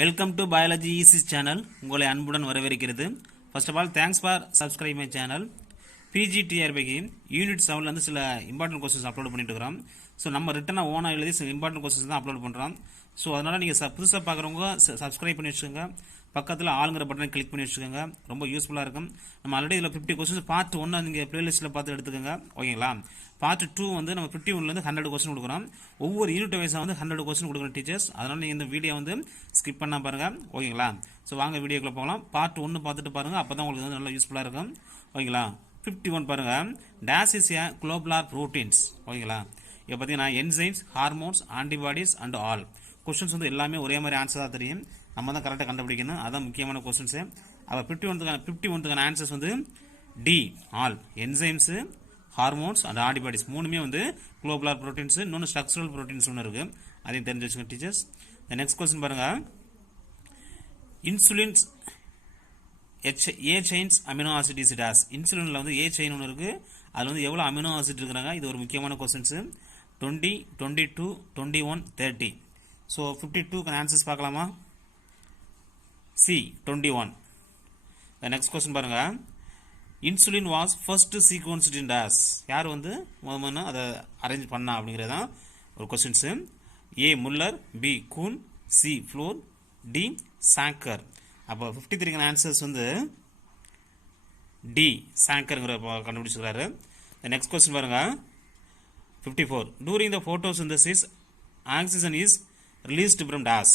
Welcome to biology easy channel. உங்களை அன்புடன் வரவேற்கிறது. First of all thanks for subscribe my channel. பிஜிடிஆர்பிக்கு unit 7 வந்து சில இம்பார்ட்டன்ட் கொஸ்டின்ஸ் அப்லோட் பண்ணிட்டு இருக்கிறோம். ஸோ நம்ம ரிட்டனாக ஓனாக எழுதி சில இம்பார்ட்டன்ட் கொஸ்டின்ஸ் தான் அப்லோட் பண்ணுறோம். ஸோ அதனால் நீங்கள் புதுசாக பார்க்குறவங்க சப்ஸ்கிரைப் பண்ணி வச்சுக்கோங்க. பக்கத்தில் ஆளுங்கிற பட்டனை கிளிக் பண்ணி வச்சுக்கோங்க. ரொம்ப யூஸ்ஃபுல்லாக இருக்கும். நம்ம ஆல்ரெடி இதில் 50 கொஸ்டின்ஸ் பார்ட் 1 நீங்கள் பிளேலிஸ்ட்டில் பார்த்து எடுத்துக்கோங்க. ஓகேங்களா? பார்ட் 2 வந்து நம்ம 51லேருந்து 100 கொஸ்டின் கொடுக்குறோம். ஒவ்வொரு யூனிட் வைஸாக வந்து 100 கொஸ்டின் கொடுக்குறோம் டீச்சர்ஸ். அதனால் நீங்கள் இந்த வீடியோ வந்து ஸ்கிப் பண்ணால் பாருங்கள். ஓகேங்களா? ஸோ வாங்க வீடியோக்குள்ளே போகலாம். பார்ட் 1 பார்த்துட்டு பாருங்கள். அப்போ தான் உங்களுக்கு வந்து நல்லா யூஸ்ஃபுல்லாக இருக்கும். ஓகேங்களா? 51 பாருங்கள். Days is a globular proteins. ஓகேங்களா? இப்போ பார்த்தீங்கன்னா enzymes, hormones, antibodies and all questions வந்து எல்லாமே ஒரே மாதிரி ஆன்சர் தான் தெரியும். நம்ம தான் கரெக்டாக கண்டுபிடிக்கணும். அதான் முக்கியமான கொஸ்டின்ஸு. அப்போ 51க்கான ஆன்சர்ஸ் வந்து D all. Enzymes, hormones and antibodies மூணுமே வந்து குளோபுலார் ப்ரோட்டீன்ஸ். இன்னொன்று ஸ்ட்ரக்சரல் ப்ரோட்டீன்ஸ் ஒன்று இருக்குது. அதையும் தெரிஞ்சு வச்சுக்கோங்க டீச்சர்ஸ். நெக்ஸ்ட் கொஸ்டின் பாருங்கள். Insulins A chains amino acid is dash. இன்சுலினில் வந்து ஏ செயின் ஒன்று இருக்குது. அதில் வந்து எவ்வளோ அமினோ ஆசிட் இருக்கிறாங்க. இது ஒரு முக்கியமான கொஸ்டின்ஸு. 20, 22, 21, 30. ஸோ 52க்கான ஆன்சர்ஸ் பார்க்கலாமா? சி 21. நெக்ஸ்ட் கொஸ்டின் பாருங்க. Insulin was first sequenced in dash. யார் வந்து முதல்ல அதை அரேஞ்ச் பண்ணா அப்படிங்கிறதான் ஒரு questions. A Muller, B Kuhn, C Flor, D Sanger. அப்போ 53க்கான ஆன்சர்ஸ் வந்து டி சாங்கருங்கிற கண்டுபிடிச்சிருக்காரு. நெக்ஸ்ட் கொஸ்டின் பாருங்க. 54. During the photosynthesis, oxygen is released from gas.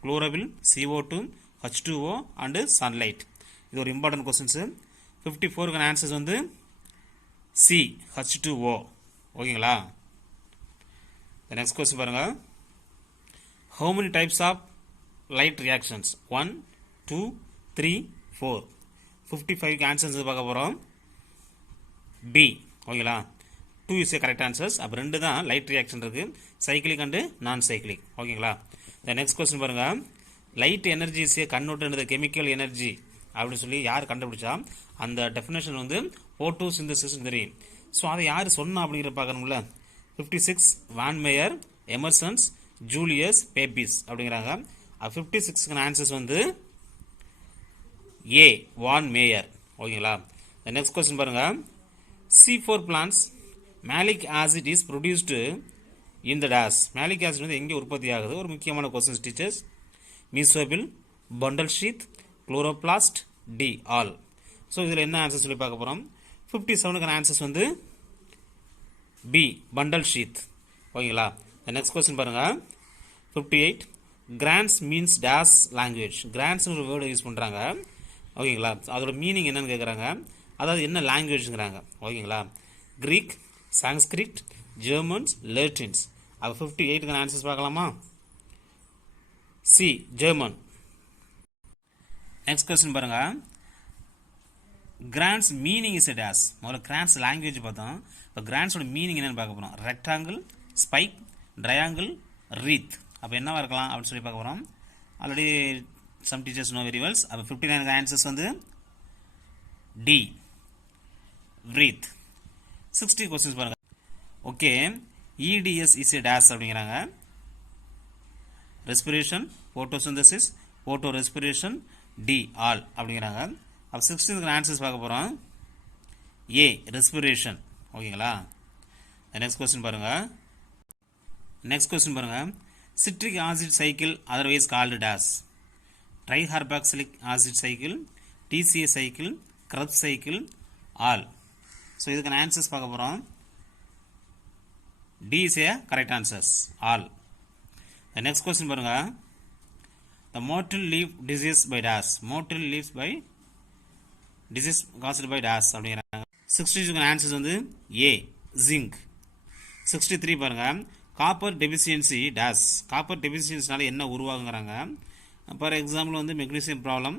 Chlorophyll, CO2, H2O and sunlight. இது ஒரு இம்பார்ட்டன்ட் கொஸ்டின்ஸ். 54க்கான ஆன்சர்ஸ் வந்து சி H2O. ஓகேங்களா? நெக்ஸ்ட் கொஸ்டின் பாருங்க. How many types of light reactions? 1, 2, 3, 4. 55க்கு answers பார்க்க போகிறோம். பி. ஓகேங்களா? 2 இஸ் ஏ கரெக்ட் ஆன்சர்ஸ். அப்போ 2 தான் லைட் ரியாக்ஷன் இருக்குது. சைக்கிளிக் அண்டு நான் சைக்கிளிக். ஓகேங்களா? நெக்ஸ்ட் கொஸ்டின் பாருங்கள். Light energy is a converted chemical energy அப்படின்னு சொல்லி யார் கண்டுபிடிச்சா அந்த டெஃபினேஷன் வந்து போட்டோசிந்தசிஸ் தெரியும். ஸோ அதை யார் சொன்னா அப்படிங்கிற பார்க்கணும்ல. 56 von Meyer, Emersons, Julius Babies அப்படிங்கிறாங்க. 56க்கான ஆன்சர்ஸ் வந்து ஏ வான் மேயர். ஓகேங்களா? நெக்ஸ்ட் கொஸ்டின் பாருங்க. C4 plants malic acid is produced in the dash. Malic acid வந்து எங்கே உற்பத்தி ஆகுது? ஒரு முக்கியமான questions teachers. Mesophyll, bundle sheath, chloroplast, D all. So இதில் என்ன ஆன்சர் சொல்லி பார்க்க போகிறோம். 57க்கான ஆன்சர்ஸ் வந்து பி பண்டல் ஷீத். ஓகேங்களா? நெக்ஸ்ட் கொஸ்டின் பாருங்கள். 58. Kranz means dash language. கிராண்ட்ஸ்னு ஒரு வேர்டு யூஸ் பண்ணுறாங்க. ஓகேங்களா? அதோட மீனிங் என்னன்னு கேட்குறாங்க. அதாவது என்ன லாங்குவேஜ்ங்கிறாங்க. ஓகேங்களா? Greek, Sanskrit, Germans, Latins. அப்போ 58க்கான ஆன்சர்ஸ் பார்க்கலாமா? C German. நெக்ஸ்ட் கொஸ்டின் பாருங்க. Kranz meaning is a dash. முதல்ல கிராண்ட்ஸ் லாங்குவேஜ் பார்த்தோம். இப்போ கிராண்ட்ஸோட மீனிங் என்னன்னு பார்க்க போகிறோம். Rectangle, spike, triangle, wreath. அப்போ என்னவா இருக்கலாம் அப்படின்னு சொல்லி பார்க்க போகிறோம். Already some teachers know very wells. அப்போ 59க்கான ஆன்சர்ஸ் வந்து டி ரீத். 60 கொஸ்டின்ஸ் பாருங்க. Okay, ETS is a dash அப்படிங்கிறாங்க. Respiration, photosynthesis, photorespiration, D all அப்படிங்கிறாங்க. அப்போ 60க்கான ஆன்சர்ஸ் பார்க்க போகிறோம். A respiration. ஓகேங்களா? நெக்ஸ்ட் கொஸ்டின் பாருங்க. Citric acid cycle otherwise called dash. Tricarboxylic acid cycle, TCA cycle, Krebs cycle, all. ஸோ இதுக்கான ஆன்சர்ஸ் பார்க்க போகிறோம். D is A correct answers, all. Next question பாருங்க. The mottle leaf disease by dash. Mottle leaves by disease caused by dash அப்படிங்கிறாங்க. 62க்கான answers வந்து A zinc. 63 பாருங்க. Copper deficiency dash. Copper டெபிசியன்சினால என்ன உருவாகுங்கிறாங்க. ஃபார் எக்ஸாம்பிள் வந்து magnesium problem.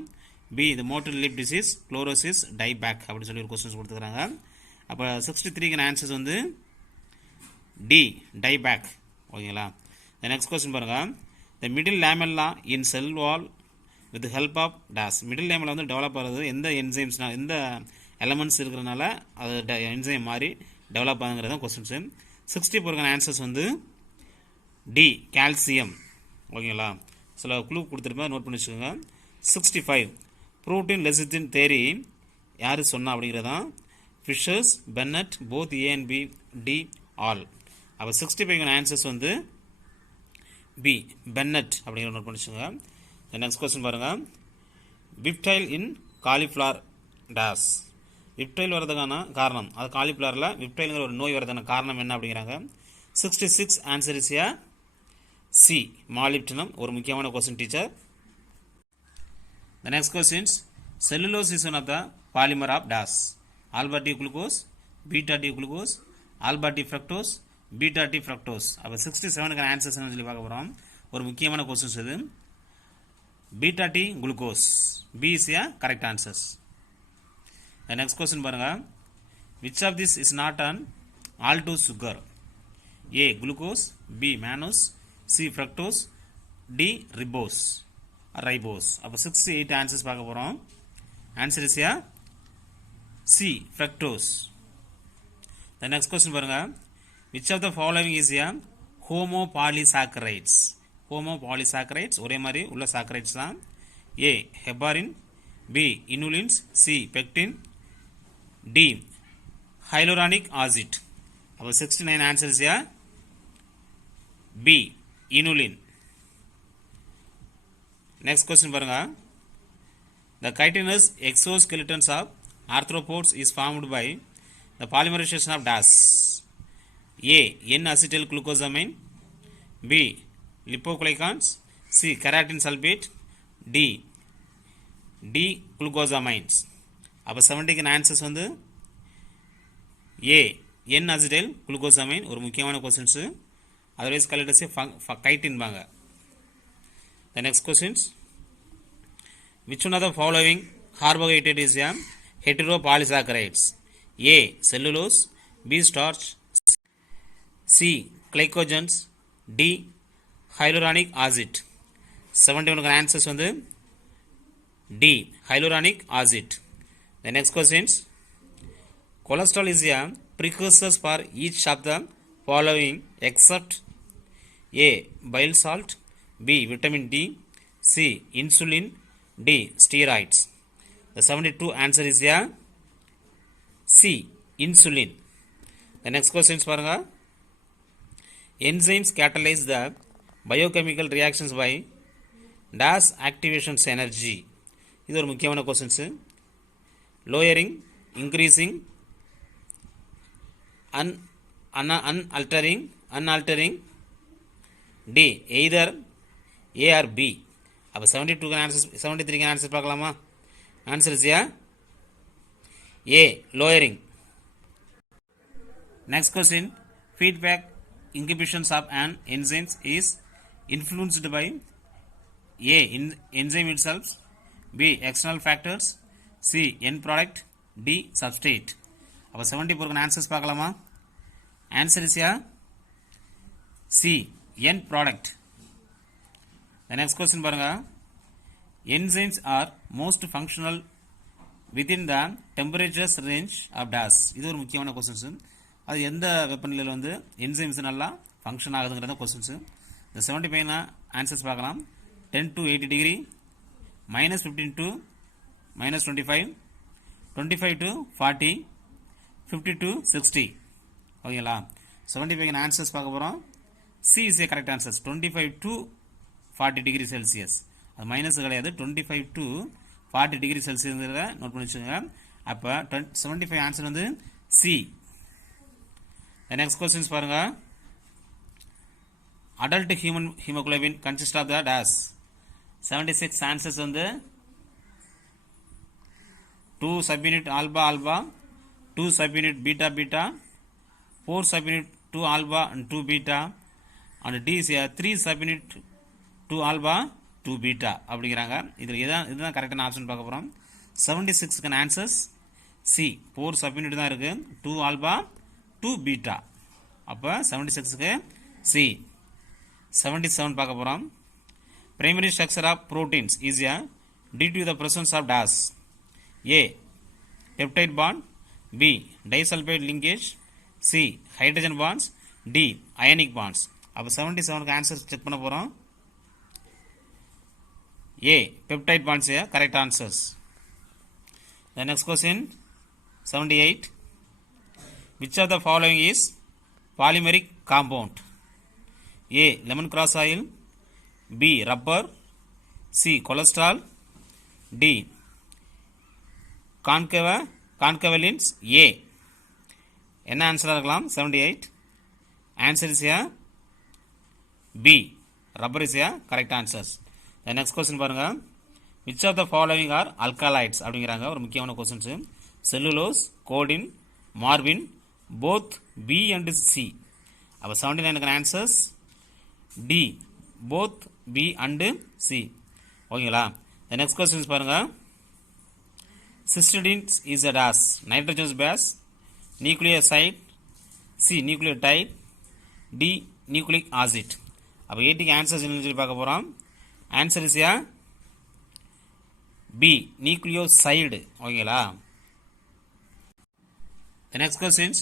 B the mottle leaf disease, chlorosis, dieback அப்படின்னு சொல்லி ஒரு கொஸ்டின்ஸ் கொடுத்துக்கிறாங்க. அப்போ 63க்கான ஆன்சர்ஸ் வந்து டி டைபேக். ஓகேங்களா? நெக்ஸ்ட் கொஸ்டின் பாருங்க. The middle lamella in cell wall with help of dash. Middle lamella வந்து டெவலப் ஆகிறது எந்த என்சைம்ஸ்னா எந்த எலமெண்ட்ஸ் இருக்கிறனால அது என்சைம் மாதிரி டெவலப் ஆகுங்கிறது தான் கொஸ்டின்ஸு. 64க்கான ஆன்சர்ஸ் வந்து டி கால்சியம். ஓகேங்களா? சில குழு கொடுத்துருப்பேன், நோட் பண்ணி வச்சுக்கோங்க. 65 புரோட்டீன் லெசித்தின் தேரி யார் சொன்னா அப்படிங்கிறதான் Fishers, Bennett, both A and B, D, all. அப்போ 65 ஆன்சர்ஸ் வந்து பி, பென்னட் அப்படிங்கிற நோட் பண்ணி வச்சுக்கோங்க. நெக்ஸ்ட் கொஸ்டின் பாருங்கள். விப்டைல் இன் காலிஃப்ளவர் டேஸ். விப்டைல் வரதுக்கான காரணம், அது காலிஃப்ளவரில் விப்டைலுங்கிற ஒரு நோய் வரதுக்கான காரணம் என்ன அப்படிங்கிறாங்க. 66 answer is A C, molybdenum. ஒரு முக்கியமான question teacher. The next questions. Cellulose is one of the polymer of DAS. Alpha T glucose, beta T glucose, alpha T fructose, beta T fructose. அப்போ 67க்கு ஆன்சர்ஸ் என்ன சொல்லி பார்க்க போகிறோம். ஒரு முக்கியமான questions இது. Beta D glucose, B is A correct answers. Next question பாருங்க. Which of this is not an aldose sugar? A glucose, B mannose, C fructose, D ribose ribose. அப்போ 68 ஆன்சர்ஸ் பார்க்க போகிறோம். Answer is A C, fructose. The next question பாருங்க. Which of the following is a homopolysaccharides? Homopolysaccharides ஒரே மாதிரி உள்ள saccharides தான். A heparin, B inulins, C pectin, D hyaluronic acid. அப்போ 69 answer is A B, inulin. Next question பாருங்க. The chitinous exoskeletons of arthropods is formed by the polymerization of DAS. A N-acetyl glucosamine, B lipoglycans, C keratin sulfate, D glucosamines. அப்போ 70க்கு answers வந்து A N-acetyl glucosamine. ஒரு முக்கியமான கொஸ்டின்ஸ். Otherwise கலெக்டர்ஸே கைட்டின்பாங்க. The next questions. Which one of the following carbohydrate is a heteropolysaccharides? A cellulose, B starch, C glycogens, D hyaluronic acid. 71 answers வந்து D hyaluronic acid. The next questions. Cholesterol is a precursor for each of the following except A bile salt, B vitamin D, C insulin, D steroids. The 72 answer is a C insulin. The next questions பாருங்க. Enzymes catalyze the biochemical reactions by DAS activations energy. இது ஒரு முக்கியமான questions. lowering, increasing, unaltering, D either A or B. அப்போ 72 answers, 73 answer பார்க்கலாமா? Answer is A lowering. Next question. Feedback inhibitions of an enzyme is influenced by A enzyme itself, B external factors, C end product, D substrate. அப்போ 74 answers பார்க்கலாமா? Answer is C end product. The next question பாருங்க. Enzymes are most functional within the temperature range of DAS. இது ஒரு முக்கியமான questions. அது எந்த வெப்பநிலையில் வந்து என்சைம்ஸ் நல்லா ஃபங்க்ஷன் ஆகுதுங்கிறத கொஸ்டின்ஸ். இந்த 75 ஆன்சர்ஸ் பார்க்கலாம். 10 to 80 degree, -15 to -25, 25 to 40, 50 to 60. ஓகேங்களா? 75 ஆன்சர்ஸ் பார்க்க போகிறோம். C is a correct answer. 25 to 40 degree Celsius. அது மைனஸ் கிடையாது. 25 to 40 degree Celsius நோட் பண்ணி வச்சுக்கோங்க. அப்போ 75 ஆன்சர் வந்து C. நெக்ஸ்ட் கொஸ்டின்ஸ் பாருங்க. Adult human haemoglobin consist of the dash. 76 answers வந்து 2 subunit alpha alpha, 2 subunit beta beta, 4 subunit 2 alpha and 2 beta, and D is 3 subunit 2 alpha 2 beta அப்படிங்கிறாங்க. இதில் இதுதான் கரெக்டான ஆப்ஷன் பார்க்க போகிறோம். 76க்கு ஆன்சர்ஸ் C 4 subunit தான் இருக்குது, 2 alpha 2 beta. அப்போ 76க்கு C. 77 பார்க்க போகிறோம். Primary structure of proteins is due to the presence of DAS. A peptide bond, B disulfide linkage, C hydrogen bonds, D ionic bonds. அப்போ 77க்கு ஆன்சர் செக் பண்ண போகிறோம். A. Peptide bonds here. Correct answers. The next question 78. Which of the following is polymeric compound? A. Lemon grass oil. B. Rubber. C. Cholesterol. D. Concavalins. A. என்ன ஆன்சராக இருக்கலாம் 78. Answer is A B rubber is A correct answers. Next question பாருங்க. Which of the following are alkaloids அப்படிங்கிறாங்க. ஒரு முக்கியமான questions. Cellulose, கோடின், மார்பின், both B and C. அப்போ 79க்கு answers D both B and C. ஓகேங்களா. நெக்ஸ்ட் கொஸ்டின்ஸ் பாருங்க. Cytidines is a dash nitrogens base, nucleoside, C nucleotide, D nucleic acid. அப்போ 80க்கு ஆன்சர்ஸ் என்னன்னு சொல்லி பார்க்க போகிறோம். Answer is A B nucleoside. ஓகேங்களா. The next questions.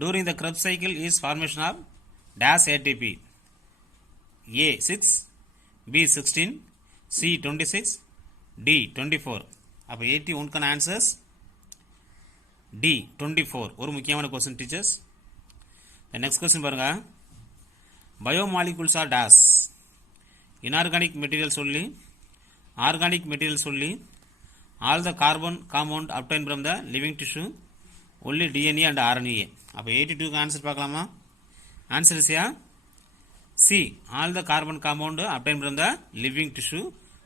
During the Krebs cycle is formation of dash ATP. A 6, B 16, C 26, D 24. அப்போ 81க்கான answers D 24. ஒரு முக்கியமான கொஸ்டின் டீச்சர்ஸ். நெக்ஸ்ட் கொஸ்டின் பாருங்க. Biomolecules are dash inorganic material சொல்லி, organic material சொல்லி, all the carbon compound obtain from the living tissue, only DNA and RNA. அப்போ 82க்கு answer பார்க்கலாமா. Answer is A C all the carbon compound obtain from the living tissue.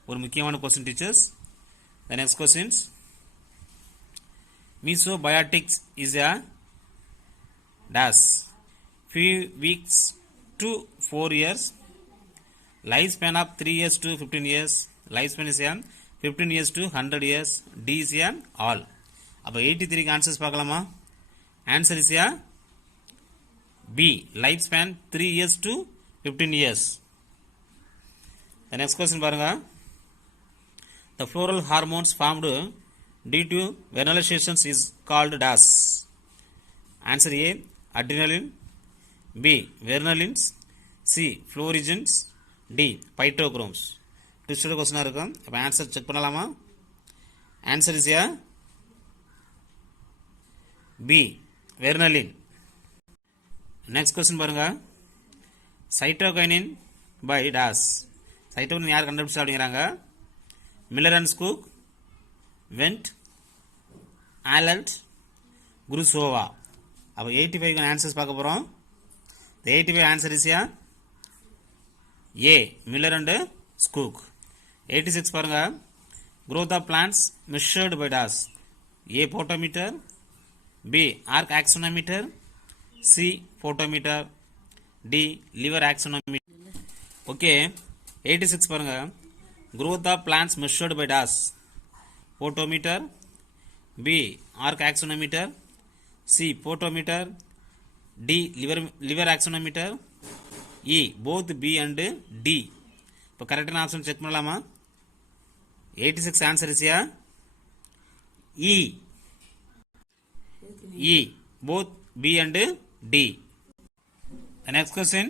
ஒரு முக்கியமான question teachers. The next questions. Mesobiotics is a dash few weeks to 4 years, lifespan of 3 years to 15 years, lifespan is a 15 years to 100 years, D is a all. அப்போ 83க்கு answers பார்க்கலாமா. Answer is a B lifespan 3 years to 15 years. The next question பாருங்க. The floral hormones formed due to vernalizations is called dash. Answer A adrenaline, B vernalins, C fluorescens, D phytochromes. Twisted கொஸ்டினாக இருக்கும். அப்போ answer check பண்ணலாமா. Answer is A B vernalin. Next question பாருங்க. Cytokinin by dash. Cytokinin யார் கண்டுபிடிச்சா அப்படிங்கிறாங்க. Miller and Skoog, Went, Allard, Kurosawa. அப்போ 85க்கு ஆன்சர்ஸ் பார்க்க போகிறோம். 85 answer is A Miller and Skoog. 86 பாருங்க. growth of plants measured by dash. A photometer, B arc auxanometer, C photometer, D lever auxanometer. Okay. 86 பாருங்க. growth of plants measured by toss. Photometer, B arc axonometer, C photometer, D liver axonometer, E both B and D. இப்போ கரெக்டான option check பண்ணலாமா. 86 answer is E E both B and D. The next question.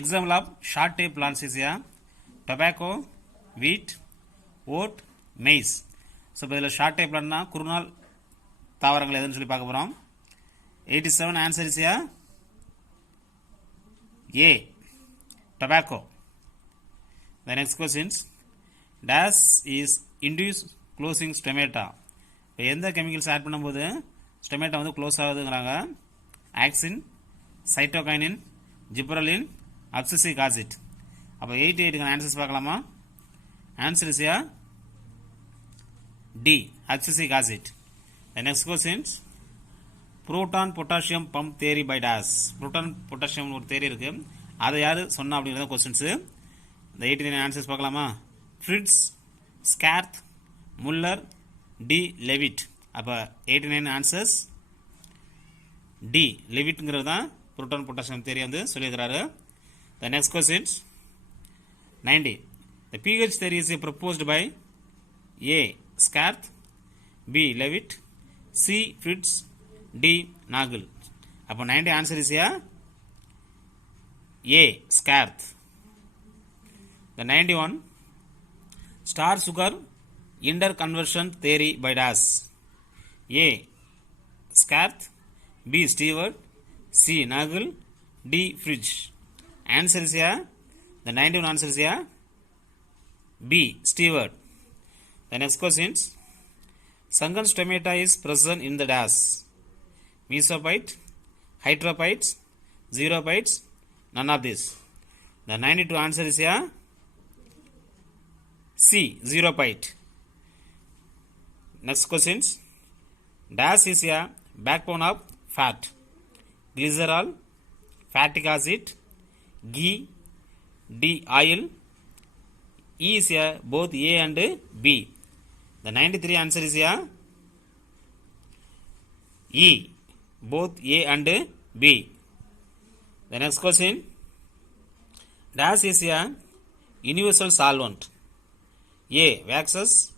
Example of short tail plants is tobacco, wheat, oat, maize. So இப்போ இதில் short type பிளான்னா குறுநாள் தாவரங்கள் எதுன்னு சொல்லி பார்க்க போகிறோம். 87 answer is A tobacco. The next questions. Dash is induce closing stomata. இப்போ எந்த chemicals add பண்ணும்போது ஸ்டொமேட்டா வந்து க்ளோஸ் ஆகுதுங்கிறாங்க. Auxin, cytokinin, gibberellin, abscisic acid. அப்போ 88க்கு ஆன்சர்ஸ் பார்க்கலாமா. Answer is D abscisic acid. The next questions. Proton potassium pump theory by dash. Proton potassium ஒரு theory இருக்கு. அதை யார் சொன்னா அப்படிங்கிறத கொஸ்டின்ஸ். இந்த 89 ஆன்சர்ஸ் பார்க்கலாமா. Fritz, Scarth, Muller, D Levitt. அப்போ 89 ஆன்சர்ஸ் டி லெவிட்ங்கிறது தான் புரோட்டான் பொட்டாசியம் தேரி வந்து சொல்லியிருக்கிறாரு. த next questions. 90. The pH theory is proposed by A. Scarth, B. Levitt, C. Fritz, D. Nagel. அப்போ 90 answer is A. Scarth. The 91. Star sugar interconversion theory by dash. A. Scarth, B. Stewart, C. Nagel, D. Fridge. Answer is here. The 91 answer is here. B. Stewart. The next question. Sunken stomata is present in the dash. Mesophyte, hydrophytes, xerophytes, none of this. The 92 answer is here. C. Xerophyte. Next questions. Dash is a backbone of fat. Glycerol, fatty acid, ghee, D. Oil. E is a both A and B. The 93 answer is here. E. Both A and B. The next question. Dash is a universal solvent. A. Waxes,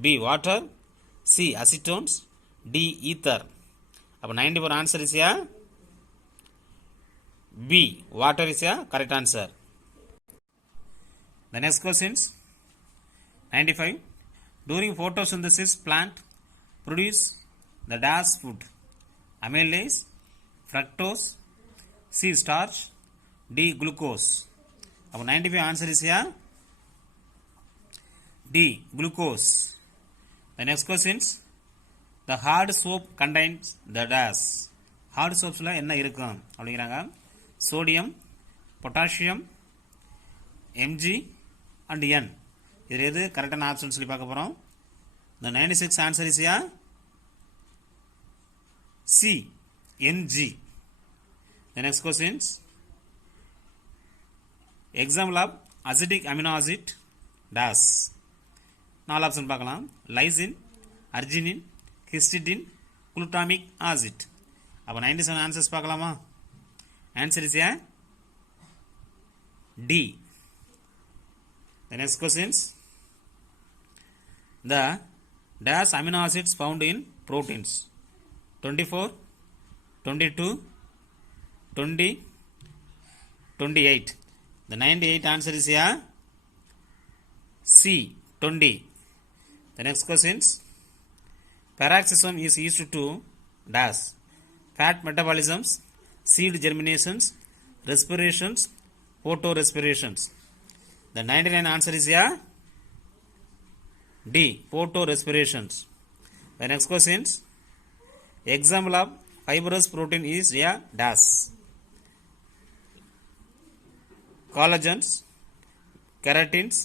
B. Water, C. Acetones, D. Ether. Now 94 answer is here. B. Water is a correct answer. The next questions. 95. During photosynthesis, plant produce the dash food. Amylase, fructose, C. Starch, D. Glucose. Now 95 answer is here. D. Glucose. The next questions. The hard soap contains the dash. Hard soaps la enna irukum அப்படிங்கறாங்க. Sodium, potassium, Mg and N. இது எது கரெக்டான option சொல்லி பார்க்க போறோம். The 96 answer is here. C. Mg. The next questions. Example of acidic amino acid dash. 4 option பார்க்கலாம். Lysine, arginine, histidine, glutamic acid. அப்ப 97 answers பார்க்கலாமா? Answer is here. D. The next questions. The dash amino acids found in proteins. 24, 22, 20, 28. The 98 answer is here. C. 20. The next questions. Paroxysm is used to dash. Fat metabolisms, seed germinations, respirations, photorespirations. The 99 answer is here. D. Photorespirations. The next questions. Example of fibrous protein is a dash. Collagens, keratins,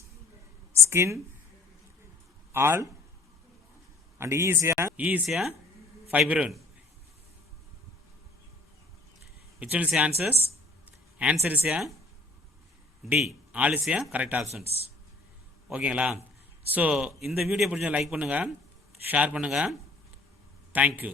skin, all, and E is a fibrin. Which one is the answers? Answer is a D. All is a correct options. ஓகேங்களா? So இந்த video பிடிச்சா like பண்ணுங்கள், share பண்ணுங்கள். Thank you.